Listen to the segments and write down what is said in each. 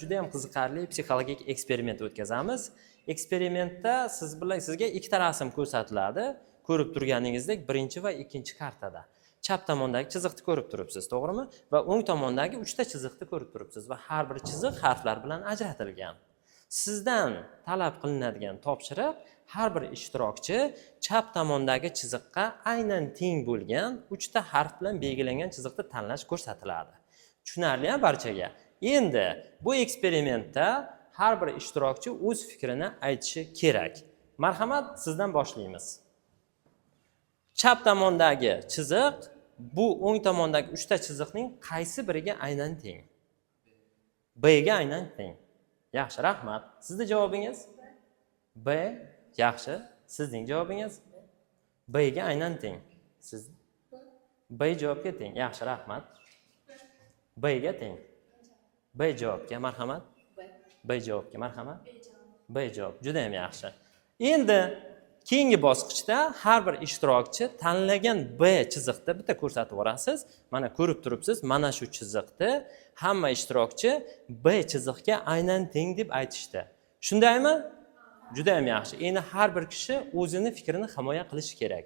Juda ham qiziqarli psixologik eksperiment o'tkazamiz. Eksperimentda sizga ikkita rasm ko'rsatiladi. Ko'rib turganingizdek, birinchi va ikkinchi kartada. Chap tomondagi chiziqni ko'rib turibsiz, to'g'rimi? Va o'ng tomondagi 3 ta chiziqni ko'rib turibsiz va har bir chiziq harflar bilan ajratilgan. Sizdan talab qilinadigan topshiriq har bir ishtirokchi chap tomondagi chiziqqa aynan teng bo'lgan 3 ta harf bilan belgilangan chiziqni tanlash ko'rsatiladi. Tushunarli barchaga? Endi bu eksperimentda har bir ishtirokchi o'z fikrini aytishi kerak. Marhamat, sizdan boshlaymiz. Chap tomondagi chiziq bu o'ng tomondagi 3 ta chiziqning qaysi biriga aynan teng? B ga aynan teng. Yaxshi, rahmat. Sizning javobingiz? B. Yaxshi. Sizning javobingiz? B ga aynan teng. Siz B javobga teng. Yaxshi, rahmat. B ga teng. B javobga marhamat. B javobga marhamat. B javob. Juda ham yaxshi. Endi keyingi bosqichda har bir ishtirokchi tanlagan B chiziqni bitta ko'rsatib yuborasiz. Mana ko'rib turibsiz, mana shu chiziqni hamma ishtirokchi B chiziqga aynan teng deb aytishdi. Shundaymi? Juda ham yaxshi. Endi har bir kishi o'zini fikrini himoya qilishi kerak.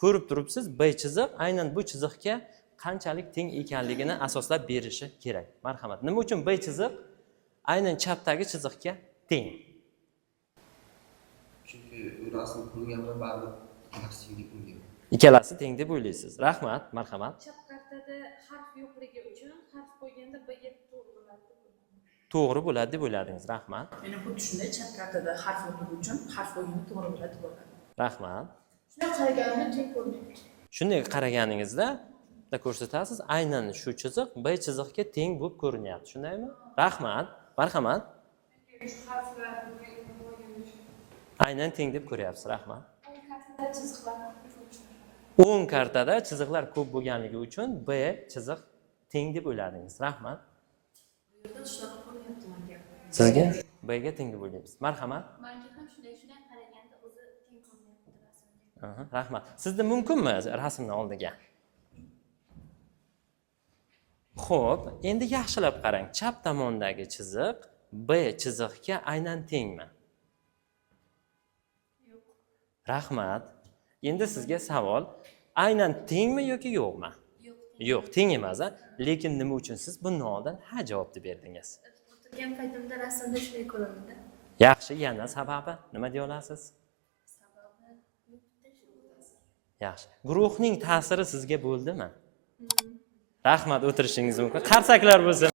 Ko'rib turibsiz, B chiziq aynan bu chiziqga qanchalik teng ekanligini asoslab berishi kerak. Marhamat. Nima uchun B chiziq aynan chapdagi chiziqga teng? Chunki u rasm qurilgan bilan baribir ikkalasi teng deb o'ylayman. Ikkalasi teng deb o'ylaysiz. Rahmat, marhamat. Chap kartada harf yo'qligi uchun harf qo'yganda B ga to'g'ri bo'ladi. To'g'ri bo'ladi deb o'yladingiz. Rahmat. Meni xuddi shunday chap kartada harf yo'qligi uchun harf qo'yganda to'g'ri bo'ladi deb o'yladim. Rahmat. Shunday qaraganda teng ko'rinadi. Shunday qaraganingizda ko'rsatasiz, aynan shu chiziq B chiziqga teng bo'lib ko'rinyapti. Shundaymi? Rahmat. Marhamat. Aynan teng deb ko'ryapsiz. Rahmat. O'ng kartada chiziqlar ko'p bo'lganligi uchun B chiziq teng deb o'yladingiz. Rahmat. Sizga B ga teng deb o'ylaysiz. Marhamat. Menga ham shunday qaraganda o'zi teng ko'rinyapti rasmga. Rahmat. Sizda mumkinmi rasmni oldiga? Xo'p, endi yaxshilab qarang. Chap tomondagi chiziq B chiziqga aynan tengmi? Yo'q. Rahmat. Endi sizga savol, aynan tengmi yoki yo'qmi? Yo'q. Yo'q, teng emas, lekin nima uchun siz bundan oldin ha javobni berdingiz? O'tirgan paytimda rasmda shunday ko'rindi. Yaxshi, yana sababi nima deya olasiz? Sababi Yaxshi. Guruhning ta'siri sizga bo'ldimi? Rahmat, o'tirishingiz mumkin. Qarsaklar bo'lsin.